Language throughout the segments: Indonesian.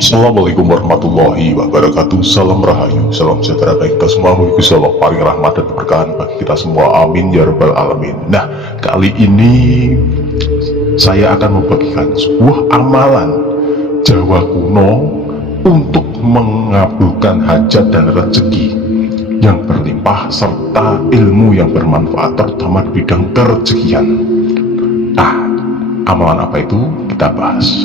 Assalamualaikum warahmatullahi wabarakatuh. Salam rahayu, salam sejahtera bagi kita semua. Mugi Allah paling rahmat dan keberkahan bagi kita semua. Amin ya rabbal alamin. Nah, kali ini saya akan membagikan sebuah amalan Jawa kuno untuk mengabulkan hajat dan rezeki yang berlimpah serta ilmu yang bermanfaat, terutama di bidang kerezekian. Nah, amalan apa itu? Kita bahas.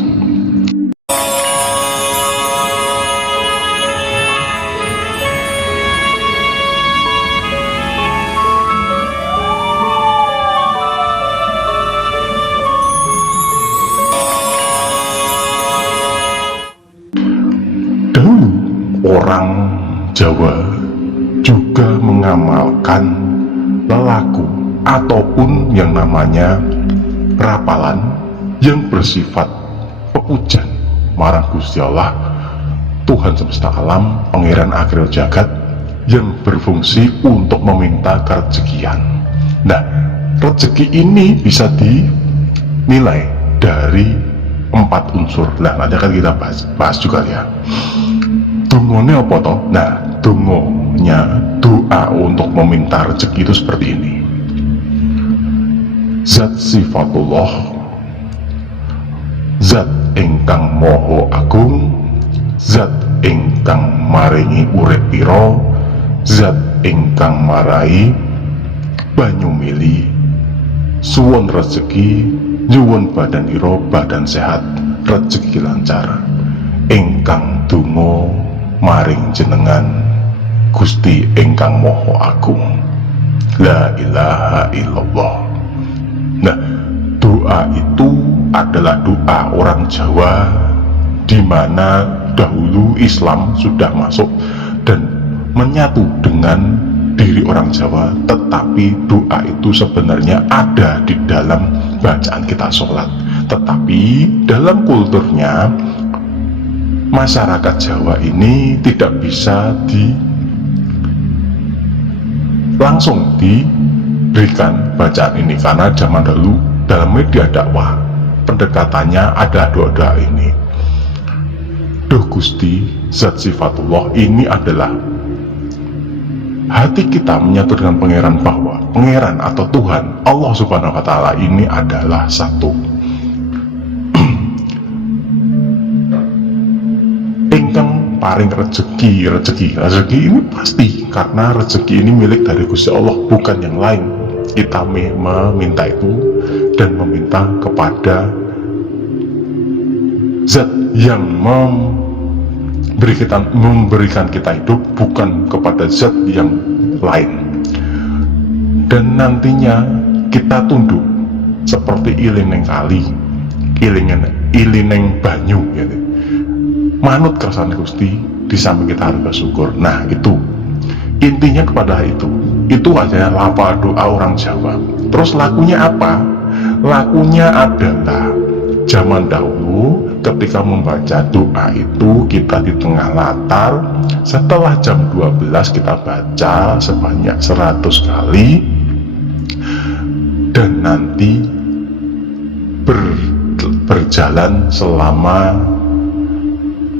Dahulu orang Jawa juga mengamalkan lelaku ataupun yang namanya rapalan yang bersifat pepujan marang Gusti Allah, Tuhan semesta alam, pangeran akhir jagat, yang berfungsi untuk meminta kerezekian. Nah, rezeki ini bisa dinilai dari 4 unsur. Nah, nanti akan kita bahas juga ya. Dungone apa toh? Nah, dungonya doa untuk meminta rezeki itu seperti ini. Zat sifatullah, zat ingkang moho agung, zat ingkang maringi urip pira, zat ingkang marai banyu mili, suwun rezeki, nyuwun badan ira badan sehat, rezeki lancar, ingkang donga maring jenengan Gusti ingkang moho agung, la ilaha illallah. Nah, doa itu adalah doa orang Jawa, di mana dahulu Islam sudah masuk dan menyatu dengan diri orang Jawa, tetapi doa itu sebenarnya ada di dalam bacaan kita sholat, tetapi dalam kulturnya masyarakat Jawa ini tidak bisa langsung diberikan bacaan ini, karena zaman dahulu dalam media dakwah pendekatannya ada doa-doa ini. Duh Gusti Zat Sifatullah, ini adalah hati kita menyatu dengan pangeran, bahwa pangeran atau Tuhan Allah Subhanahu wa Ta'ala ini adalah satu. Ingkang paring rezeki ini pasti, karena rezeki ini milik dari Gusti Allah, bukan yang lain. Kita meminta itu dan meminta kepada zat yang memberikan kita hidup, bukan kepada zat yang lain. Dan nantinya kita tunduk seperti ilineng kali, ilineng banyu gitu. Manut kersane Gusti, di samping kita harus bersyukur. Nah, itu intinya kepada itu aja lafal doa orang Jawa. Terus lakunya apa? Lakunya adalah zaman dahulu ketika membaca doa itu, kita di tengah latar, setelah jam 12 kita baca sebanyak 100 kali, dan nanti berjalan selama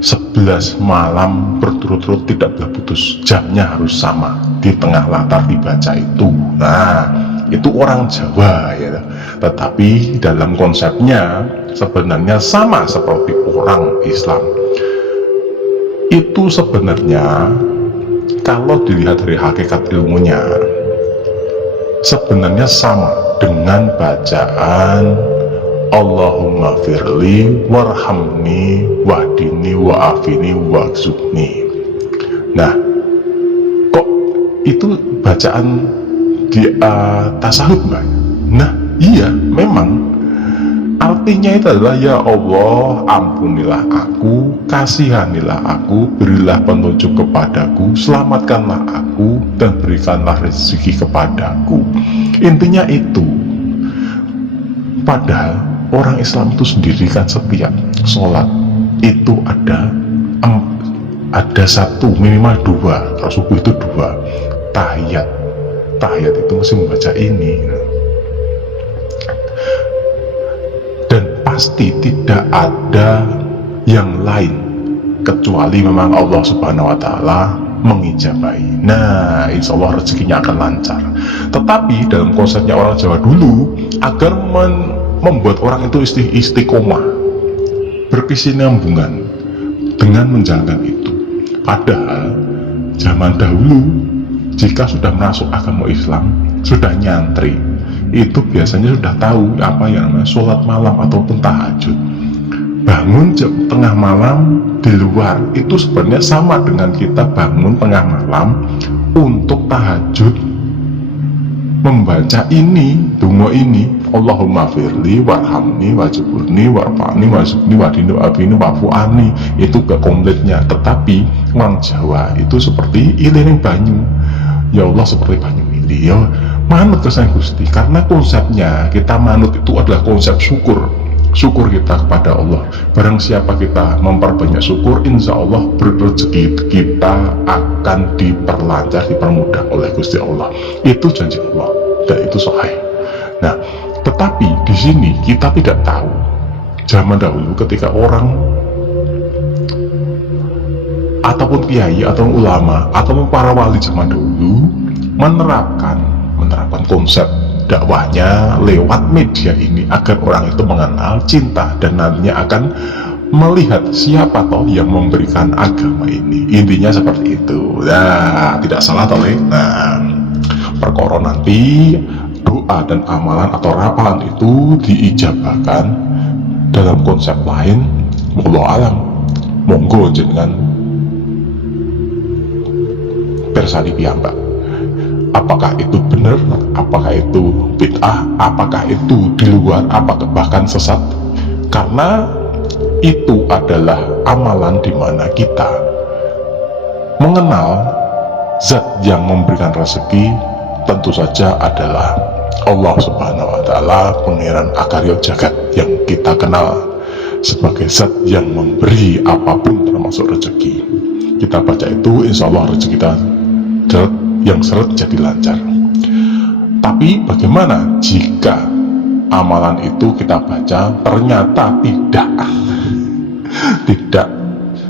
11 malam berturut-turut, tidak boleh putus, jamnya harus sama, di tengah latar dibaca itu. Nah, itu orang Jawa ya, tetapi dalam konsepnya sebenarnya sama seperti orang Islam. Itu sebenarnya kalau dilihat dari hakikat ilmunya, sebenarnya sama dengan bacaan Allahumma firli warhamni wahdini wa'afini wa'zubni. Nah, kok itu bacaan di tasawuf, Mbak? Nah, iya, memang artinya itu adalah, ya Allah, ampunilah aku, kasihanilah aku, berilah petunjuk kepadaku, selamatkanlah aku, dan berikanlah rezeki kepadaku. Intinya itu. Padahal orang Islam itu sendiri kan setiap sholat itu ada satu, minimal 2, kalau subuh itu 2 tahiyat itu mesti membaca ini. Dan pasti tidak ada yang lain kecuali memang Allah Subhanahu wa Ta'ala mengijabahi. Nah, insya Allah rezekinya akan lancar. Tetapi dalam konsepnya orang Jawa dulu, agar membuat orang itu istiqomah, berkesinambungan dengan menjalankan itu. Padahal zaman dahulu, jika sudah masuk agama Islam, sudah nyantri, itu biasanya sudah tahu apa yang namanya sholat malam ataupun tahajud. Bangun jam tengah malam di luar itu sebenarnya sama dengan kita bangun tengah malam untuk tahajud, membaca ini, donga ini, Allahumma firli warhamni wajburni warfa'ni wazukni wadini wa'afini wa'fu'ani. Itu gak komplitnya, tetapi orang Jawa itu seperti ilining banyu. Ya Allah seperti banyu ini, ya manut kesan Gusti. Karena konsepnya kita manut itu adalah konsep syukur kita kepada Allah. Barang siapa kita memperbanyak syukur, insya Allah rezeki kita akan diperlancar, dipermudah oleh Gusti Allah. Itu janji Allah dan itu sahih. Nah, tetapi di sini kita tidak tahu zaman dahulu ketika orang ataupun kiai atau ulama ataupun para wali zaman dahulu menerapkan konsep dakwahnya lewat media ini agar orang itu mengenal, cinta, dan nantinya akan melihat siapa toh yang memberikan agama ini. Intinya seperti itu. Nah, tidak salah toh. Nah, perkara nanti doa dan amalan atau rapalan itu diijabahkan dalam konsep lain, wallahu alam. Monggo jenengan persani piyambak. Apakah itu benar, apakah itu bid'ah, apakah itu di luar, apakah bahkan sesat. Karena itu adalah amalan di mana kita mengenal zat yang memberikan rezeki, tentu saja adalah Allah Subhanahu wa Ta'ala, Pangeran Akarya Jagat, yang kita kenal sebagai zat yang memberi apapun termasuk rezeki. Kita baca itu, insya Allah rezeki kita yang seret jadi lancar. Tapi bagaimana jika amalan itu kita baca ternyata tidak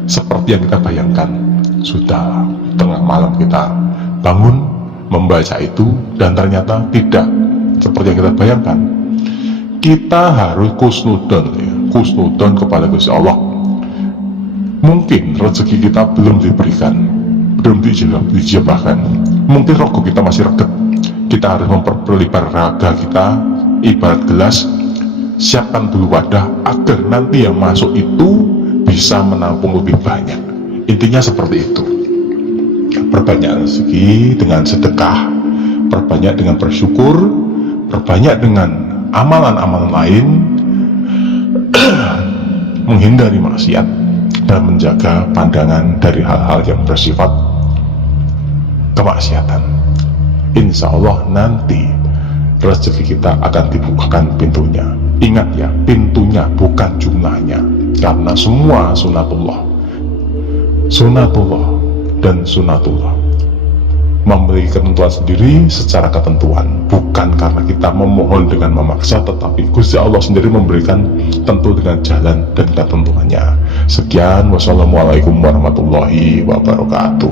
seperti yang kita bayangkan? Sudah tengah malam kita bangun membaca itu dan ternyata tidak seperti yang kita bayangkan. Kita harus kusnudon kepada Gusti Allah. Mungkin rezeki kita belum diberikan, belum dijabahkan, mungkin rogo kita masih reget. Kita harus memperlebar raga kita ibarat gelas, siapkan dulu wadah agar nanti yang masuk itu bisa menampung lebih banyak. Intinya seperti itu. Perbanyak rezeki dengan sedekah, perbanyak dengan bersyukur, perbanyak dengan amalan-amalan lain, menghindari maksiat dan menjaga pandangan dari hal-hal yang bersifat kemaksiatan. Insya Allah nanti rezeki kita akan dibukakan pintunya. Ingat ya, pintunya bukan jumlahnya, karena semua sunatullah dan sunatullah memiliki ketentuan sendiri secara ketentuan, bukan karena kita memohon dengan memaksa, tetapi Gusti Allah sendiri memberikan tentu dengan jalan dan ketentuannya. Sekian, wassalamualaikum warahmatullahi wabarakatuh.